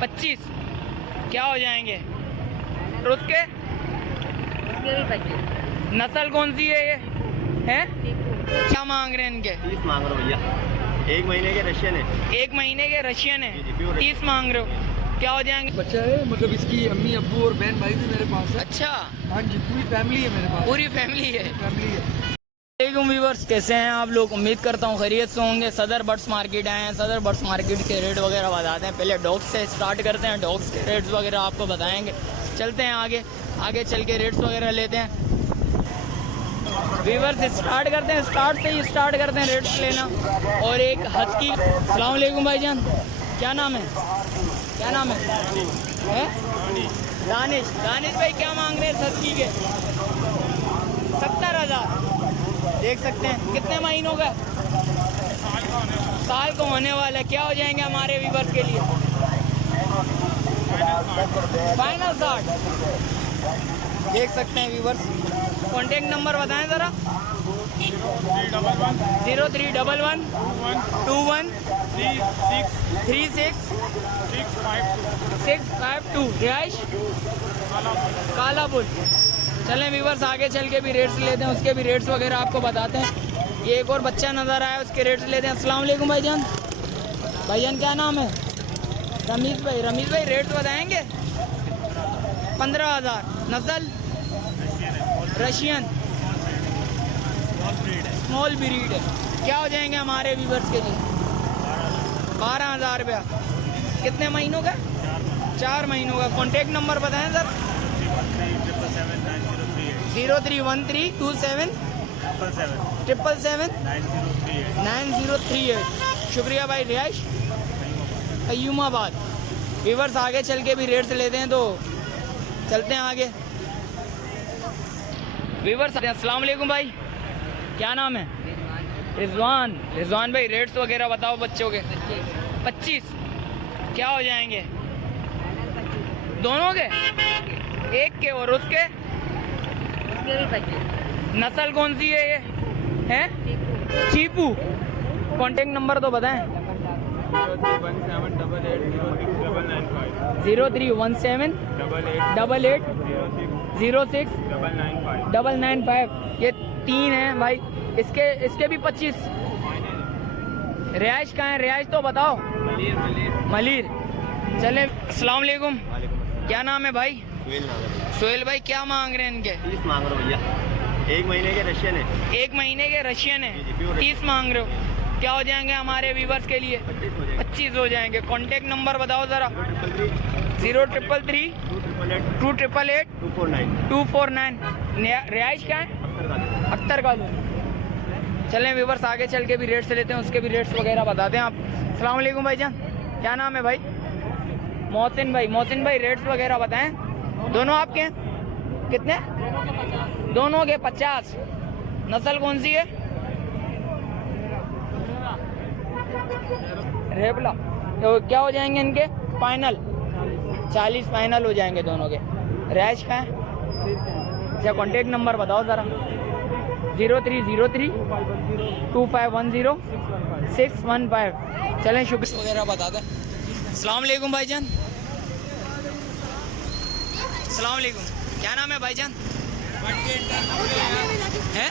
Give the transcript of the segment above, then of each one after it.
25 क्या हो जाएंगे? और उसके नस्ल कौन सी है ये है? क्या मांग रहे हैं इनके? 30 मांग रहे हो भैया। 1 महीने के रशियन है। 1 महीने के रशियन है, जी, प्योर 30 मांग रहे हो। क्या हो जाएंगे? बच्चा है, मतलब इसकी अम्मी अब्बू और बहन भाई भी मेरे पास है। अच्छा, हाँ जी, पूरी फैमिली है मेरे पास। पूरी फैमिली है। फैमिली है। वालेकुम व्यूअर्स, कैसे हैं आप लोग? उम्मीद करता हूँ खैरियत से होंगे। सदर बर्ड्स मार्केट आए हैं। सदर बर्ड्स मार्केट के रेट वगैरह बताते हैं। पहले डॉग्स से स्टार्ट करते हैं, डॉग्स के रेट्स वगैरह आपको बताएंगे। चलते हैं आगे आगे चल के रेट्स वगैरह लेते हैं। व्यूअर्स स्टार्ट करते हैं, स्टार्ट से ही स्टार्ट करते हैं रेट्स लेना। और एक हस्की। अस्सलाम वालेकुम भाईजान, क्या नाम है? क्या नाम है? दानिश। दानिश भाई क्या मांग रहे हैं हस्की के? 70,000। देख सकते हैं कितने महीनों का? साल को होने वाला है। क्या हो जाएंगे हमारे व्यूअर्स के लिए? फाइनल 60। देख सकते हैं व्यूअर्स। कॉन्टेक्ट नंबर बताएं ज़रा। 0311 21 36 652। रिहाइश कालापुर। चलें व्यूअर्स आगे चल के भी रेट्स लेते हैं, उसके भी रेट्स वगैरह आपको बताते हैं। ये एक और बच्चा नज़र आया, उसके रेट्स लेते हैं। अस्सलाम वालेकुम भाईजान। भाईजान क्या नाम है? रमीज़ भाई। रमीज़ भाई रेट्स बताएंगे? 15,000। नस्ल रशियन, स्मॉल ब्रीड है। क्या हो जाएंगे हमारे व्यूअर्स के लिए? 12,000 रुपया। कितने महीनों का? 4 महीनों का। कॉन्टेक्ट नंबर बताएं सर। 031327 777 9038। शुक्रिया भाई। रिहाइश अयूमाबाद। व्यूअर्स आगे चल के भी रेट्स लेते हैं, तो चलते हैं आगे। व्यूअर्स अस्सलाम वालेकुम भाई, क्या नाम है? रिजवान। रिजवान भाई रेट्स वगैरह बताओ बच्चों के। 25 क्या हो जाएंगे? दोनों के? एक के और उसके? नस्ल कौन सी है ये है? चीपू। कॉन्टेक्ट नंबर तो बताएं। 0317 88 06 995। ये 3 हैं भाई। इसके भी 25। रिहाइश कहाँ है? रिहाइश तो बताओ। मलिर। चले। अस्सलाम वालेकुम, क्या नाम है भाई? सोहेल भाई क्या मांग रहे हैं इनके? 30 मांग रहे हो भैया। 1 महीने के रशियन है। 1 महीने के रशियन है, जी, प्योर 30 मांग रहे हो। क्या हो जाएंगे हमारे व्यूअर्स के लिए? 25 हो जाएंगे। कॉन्टेक्ट नंबर बताओ ज़रा। 0333 288 249। रिहाइश क्या है? अख्तर का। चलें व्यूअर्स आगे चल के भी रेट्स लेते हैं, उसके भी रेट्स वगैरह बताते हैं आप। अस्सलाम वालेकुम भाईजान, क्या नाम है भाई? मोहसिन भाई। मोहसिन भाई रेट्स वगैरह बताएं। दोनों आपके हैं? कितने? दोनों के 50। नस्ल कौन सी है? रेबला। तो क्या हो जाएंगे इनके? फाइनल 40 फाइनल हो जाएंगे दोनों के। रैश का है? अच्छा कॉन्टेक्ट नंबर बताओ ज़रा। 0303 2510 615। चलें शुक्र वगैरह बता दें। अस्सलाम वालेकुम भाईजान। अस्सलाम वालेकुम, क्या नाम है भाईजान? है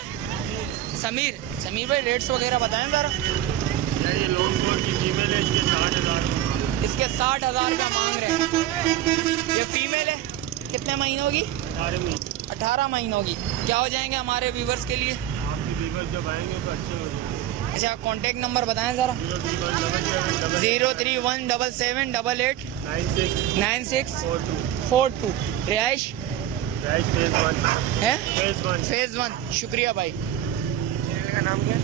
समीर। समीर भाई रेट्स वगैरह बताएं ज़रा। ये लोन कोड की फीमेल है, इसके 60,000। इसके 60,000 रुपया मांग रहे हैं। ये फीमेल है, कितने महीनों की? 18 महीनों की। क्या हो जाएंगे हमारे व्यूवर्स के लिए? आपके व्यूवर्स जब आएंगे तो अच्छे हो जाएंगे। अच्छा कॉन्टेक्ट नंबर बताएं ज़रा। 0317 88 9642। रिहाइश है? फेज़ 1। शुक्रिया भाई। का नाम क्या है?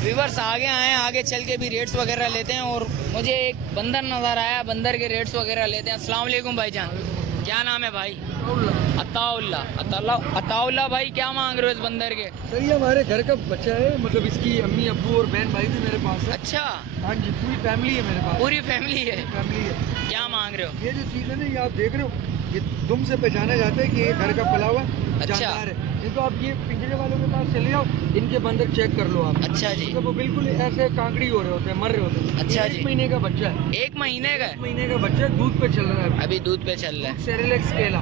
व्यूवर्स आगे आए, आगे चल के भी रेट्स वगैरह लेते हैं। और मुझे एक बंदर नज़र आया, बंदर के रेट्स वगैरह लेते हैं। अस्सलाम वालेकुम भाईजान, क्या नाम है भाई? अताउल्ला भाई क्या मांग रहे हो इस बंदर के? सर ये हमारे घर का बच्चा है, मतलब इसकी अम्मी अब्बू और बहन भाई भी मेरे पास है। अच्छा, हाँ जी, पूरी फैमिली है मेरे पास। पूरी फैमिली है। फैमिली है। क्या मांग रहे हो? ये जो चीज़ है ना, ये आप देख रहे हो, ये दुम से पहचाना जाता है कि ये घर का पला हुआ अच्छा। जानदार है। नहीं तो आप ये पिंजरे वालों के पास चले जाओ, इनके बंदर चेक कर लो आप। अच्छा जी, तो वो बिल्कुल ऐसे कांकड़ी हो रहे होते हैं, मर रहे होते हैं। अच्छा ये जी। 1 महीने का बच्चा है, 1 महीने का है, 1 महीने का बच्चा है, दूध पे चल रहा है अभी दूध पे चल रहा है। सेरेलेक्स केला।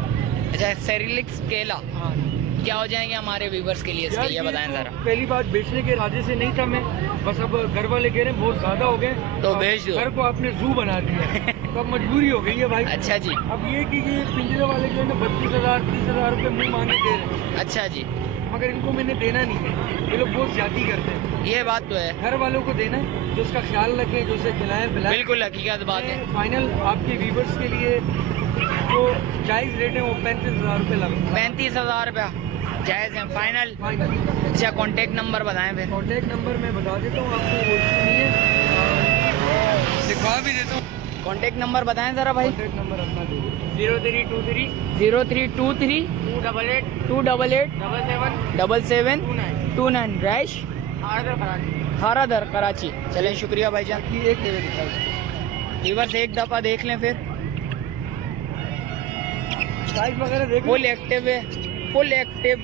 अच्छा, सेरिलिक्स केला हाँ क्या हो जाएंगे हमारे व्यूवर्स के लिए, इसके लिए बताएं जरा। पहली बात बेचने के इरादे से नहीं था मैं, बस अब घर वाले कह रहे हैं बहुत ज्यादा हो गए तो अब बेच दो। घर को आपने जू बना दिया तो अब मजबूरी हो गई है भाई। अच्छा जी, अब ये कि ये पिंजरे वाले जो है ना 32,000 30,000 रुपये मुँह मांगे दे रहे हैं, अच्छा जी, मगर इनको मैंने देना नहीं है। ये लोग बहुत ज्यादा करते हैं, ये बात तो है, घर वालों को देना है जो उसका ख्याल रखें, जो उसे खिलाएं पिलाएं। बिल्कुल हकीकत बात है। फाइनल आपके व्यूवर्स के लिए जो जायज़ रेट है वो 35,000 रुपये लगा। 35,000 रुपया जायज़ है, फाइनल। फाइनल अच्छा, कॉन्टेक्ट नंबर बताएं फिर। कॉन्टैक्ट नंबर मैं बता देता हूँ आपको, वो नहीं है, दिखा भी देता हूँ। कॉन्टेक्ट नंबर बताएं जरा भाई। कॉन्टैक्ट नंबर अपना दे 0323 0323 288 288 77 77 29 29 रैश खारादर कराची। चलें, शुक्रिया भाईजान। बाकी एक लेवे दिखा व्यूवर्स एक दफ़ा देख लें फिर, साइज वगैरह देख फुल एक्टिव है, फुल एक्टिव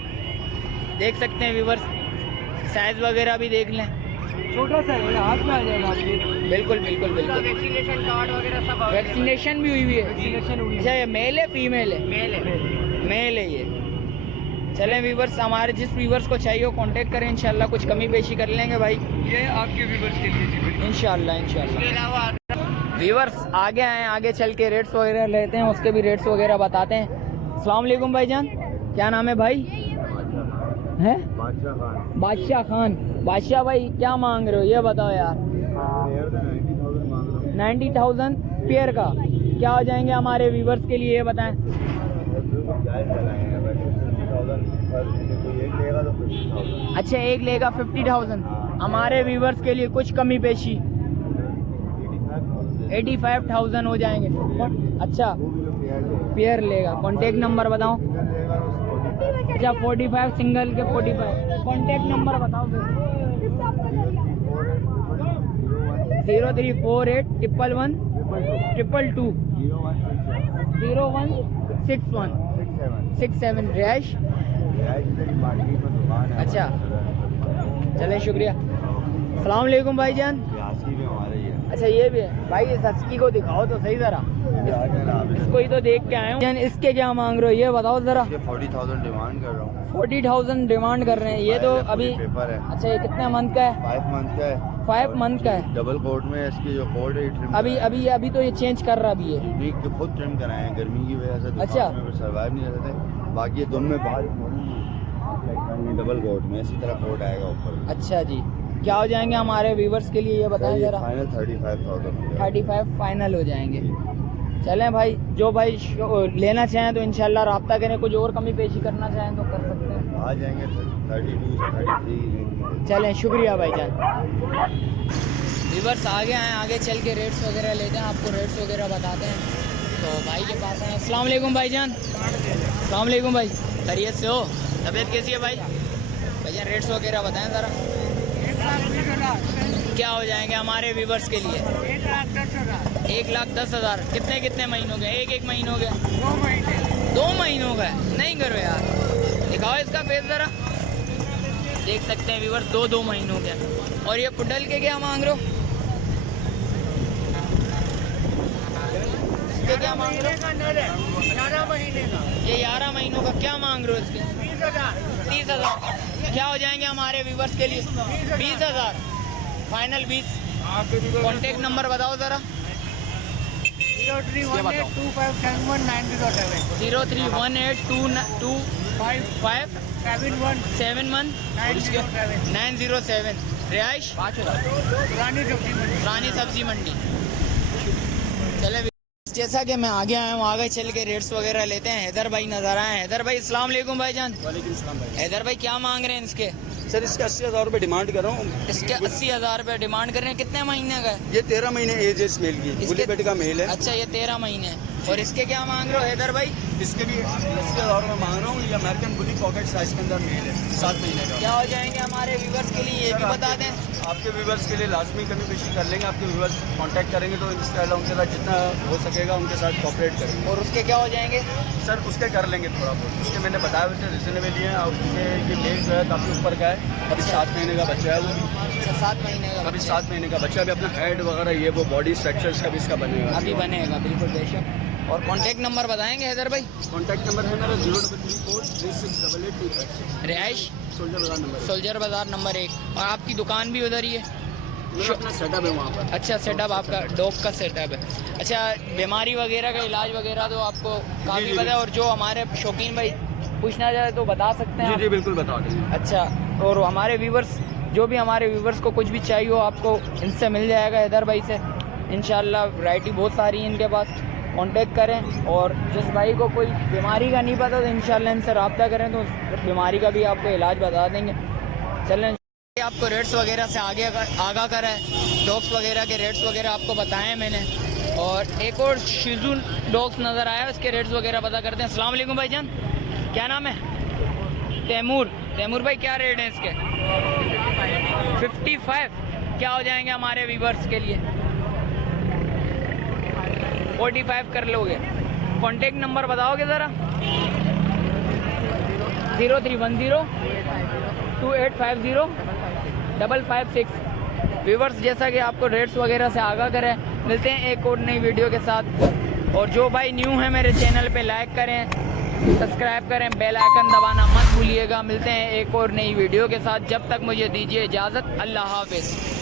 देख सकते हैं व्यूवर्स, साइज वगैरह भी देख लें। छोटा सा है, हाथ में आ जाएगा आपके। बिल्कुल बिल्कुल बिल्कुल। वैक्सीनेशन कार्ड वगैरह सब वैक्सीनेशन भी हुई है। वैक्सीनेशन हुई अच्छा, ये मेल है फीमेल है? मेल है। मेल है ये। चलें व्यूवर्स, हमारे जिस व्यूवर्स को चाहिए वो कांटेक्ट करें, इंशाल्लाह कुछ कमी पेशी कर लेंगे भाई, ये आपके व्यूवर्स के लिए जी बिल्कुल। इंशाल्लाह इंशाल्लाह। इसके अलावा व्यूवर्स आगे आए, आगे चल के रेट्स वगैरह लेते हैं, उसके भी रेट्स वगैरह बताते हैं। अस्सलाम वालेकुम भाईजान, क्या नाम है भाई? हैं? बादशाह खान। बादशाह भाई क्या मांग रहे हो ये बताओ यार। 90,000 पेयर का क्या हो जाएंगे हमारे व्यूवर्स के लिए, ये बताएं। अच्छा, एक लेगा 50,000, हमारे व्यूवर्स के लिए कुछ कमी पेशी 85,000 हो जाएंगे। अच्छा, पेयर लेगा। कॉन्टेक्ट नंबर बताओ। अच्छा, 45 सिंगल के 45। कॉन्टेक्ट नंबर बताओ फिर। 0348 111 222 0161 67 रैश। अच्छा, चले शुक्रिया। अस्सलाम वालेकुम भाईजान। अच्छा, ये भी है भाई, इस हस्की को दिखाओ तो सही जरा, इसको ही तो देख के आए हूँ। इसके क्या मांग रहे हो ये बताओ जरा। 40,000 डिमांड कर रहा हूँ। 40,000 डिमांड कर रहे हैं, ये तो अभी। पेपर है। अच्छा, ये कितने मंथ का है? 5 मंथ का है। 5 मंथ का है। डबल कोट में इसकी जो कोट है ट्रिम अभी तो ये चेंज कर रहा भी है। वीक के खुद ट्रिम कराए हैं, गर्मी की वजह से अच्छा। दुकान में सर्वाइव नहीं कर सकते। बाकी ये दुम में बाहर डबल कोट में इसी तरह कोट आएगा ऊपर। अच्छा जी, क्या हो जाएंगे हमारे व्यूवर्स के लिए ये बताएं जरा। फाइनल 35,000। 35 फाइनल हो जाएंगे। चलें भाई, जो भाई लेना चाहें तो इंशाल्लाह रब्ता करें, कुछ और कमी पेशी करना चाहें तो कर सकते हैं। आ जाएंगे 32 से 33। चलें, शुक्रिया भाईजान। व्यूवर्स आगे आए, आगे चल के रेट्स वगैरह लेते हैं, आपको रेट्स वगैरह बताते हैं। तो भाई के पास आए। अस्सलाम वालेकुम भाईजान। अस्सलाम वालेकुम भाई, खैरियत से हो? तबीयत कैसी है भाई? भैया रेट्स वगैरह बताएं ज़रा, क्या हो जाएंगे हमारे व्यूवर्स के लिए? 1,10,000। कितने कितने महीनों के? एक महीनों के? 2 महीनों का है? नहीं करो यार, दिखाओ इसका फेस ज़रा। देख सकते हैं व्यूवर्स, 2 महीनों के। और ये पुडल के क्या मांग रहे हो? इसके क्या मांग रहे हो? 11 महीने का। ये 11 महीनों का क्या मांग रहे हो इसके? 30,000। क्या हो जाएंगे हमारे व्यूवर्स के लिए? 20,000 फाइनल 20। कॉन्टेक्ट नंबर बताओ ज़रा। 0318 2571 907 0318 225 71 907 रिहाइश रानी सब्जी मंडी। चले, जैसा कि मैं आगे आया हूँ, आगे चल के रेट्स वगैरह लेते हैं। हैदर भाई नजर आए। हैदर भाई अस्सलाम वालेकुम भाईजान। वालेकुम सलाम भाई। हैदर भाई क्या मांग रहे हैं इसके? सर इसके 80,000 रुपये डिमांड कर रहा हूँ। इसके 80,000 रुपये डिमांड कर रहे हैं। कितने महीने का है? ये 13 महीने एज है इस मेल की, इसके- बुली पेट का मेल है। अच्छा, ये 13 महीने है। और इसके क्या मांग रहे हो हैदर भाई? इसके भी 80,000 में मांग रहा हूँ। ये अमेरिकन बुली पॉकेट साइज के अंदर मेल है, 7 महीने का। क्या हो जाएंगे हमारे व्यूवर्स के लिए ये भी बता दें। आपके व्यूवर्स के लिए लाजमी कमी पेशी कर लेंगे। आपके व्यूवर्स कांटेक्ट करेंगे तो इंशाल्लाह उनके साथ जितना हो सकेगा उनके साथ कोऑपरेट करेंगे। और उसके क्या हो जाएंगे? सर उसके कर लेंगे थोड़ा बहुत। उसके मैंने बताया वैसे रिजनेबल ही है। और उसके ये मेल जो है काफ़ी ऊपर का है। अभी 7 महीने का बच्चा है वो भी। अच्छा 7 महीने का अभी बच्चा है। 7 महीने का बच्चा अभी अपना हेड वगैरह ये वो बॉडी स्ट्रक्चर्स का भी इसका बनेगा। अभी बनेगा बिल्कुल बेशक। और कांटेक्ट नंबर बताएंगे हैदर भाई? कॉन्टैक्ट नंबर है मेरा 03343688856। रिहाइश सोल्जर बाजार नंबर। सोल्जर बाजार नंबर 1। और आपकी दुकान भी उधर ही है? मेरा अपना सेटअप है वहाँ पर। अच्छा सेटअप आपका डॉग का सेटअप है। अच्छा बीमारी वगैरह का इलाज वगैरह तो आपको काफ़ी जी, पता है। और जो हमारे शौकीन भाई पूछना चाहे तो बता सकते हैं जी आप? जी बिल्कुल बता देंगे। अच्छा और हमारे व्यूवर्स जो भी हमारे व्यूवर्स को कुछ भी चाहिए हो आपको इनसे मिल जाएगा हैदर भाई से इंशाल्लाह। वैरायटी बहुत सारी है इनके पास। कांटेक्ट करें और जिस भाई को कोई बीमारी का नहीं पता तो इंशाल्लाह इनसे रब्ता करें तो उस बीमारी का भी आपको इलाज बता देंगे। चलें आपको रेट्स वगैरह से आगा करा है। डॉग्स वगैरह के रेट्स वगैरह आपको बताएं मैंने। और एक और शिजू डॉग्स नज़र आया उसके रेट्स वगैरह पता करते हैं। अस्सलाम वालेकुम भाईजान, क्या नाम है? तैमूर। तैमूर भाई क्या रेट है इसके? 55। क्या हो जाएंगे हमारे व्यूवर्स के लिए? 45 कर लोगे। कॉन्टेक्ट नंबर बताओगे ज़रा? 031028505556। व्यूवर्स जैसा कि आपको रेट्स वगैरह से आगाह करें। मिलते हैं एक और नई वीडियो के साथ। और जो भाई न्यू है मेरे चैनल पे लाइक करें, सब्सक्राइब करें, बेल आइकन दबाना मत भूलिएगा। मिलते हैं एक और नई वीडियो के साथ। जब तक मुझे दीजिए इजाज़त। अल्लाह हाफ़िज़।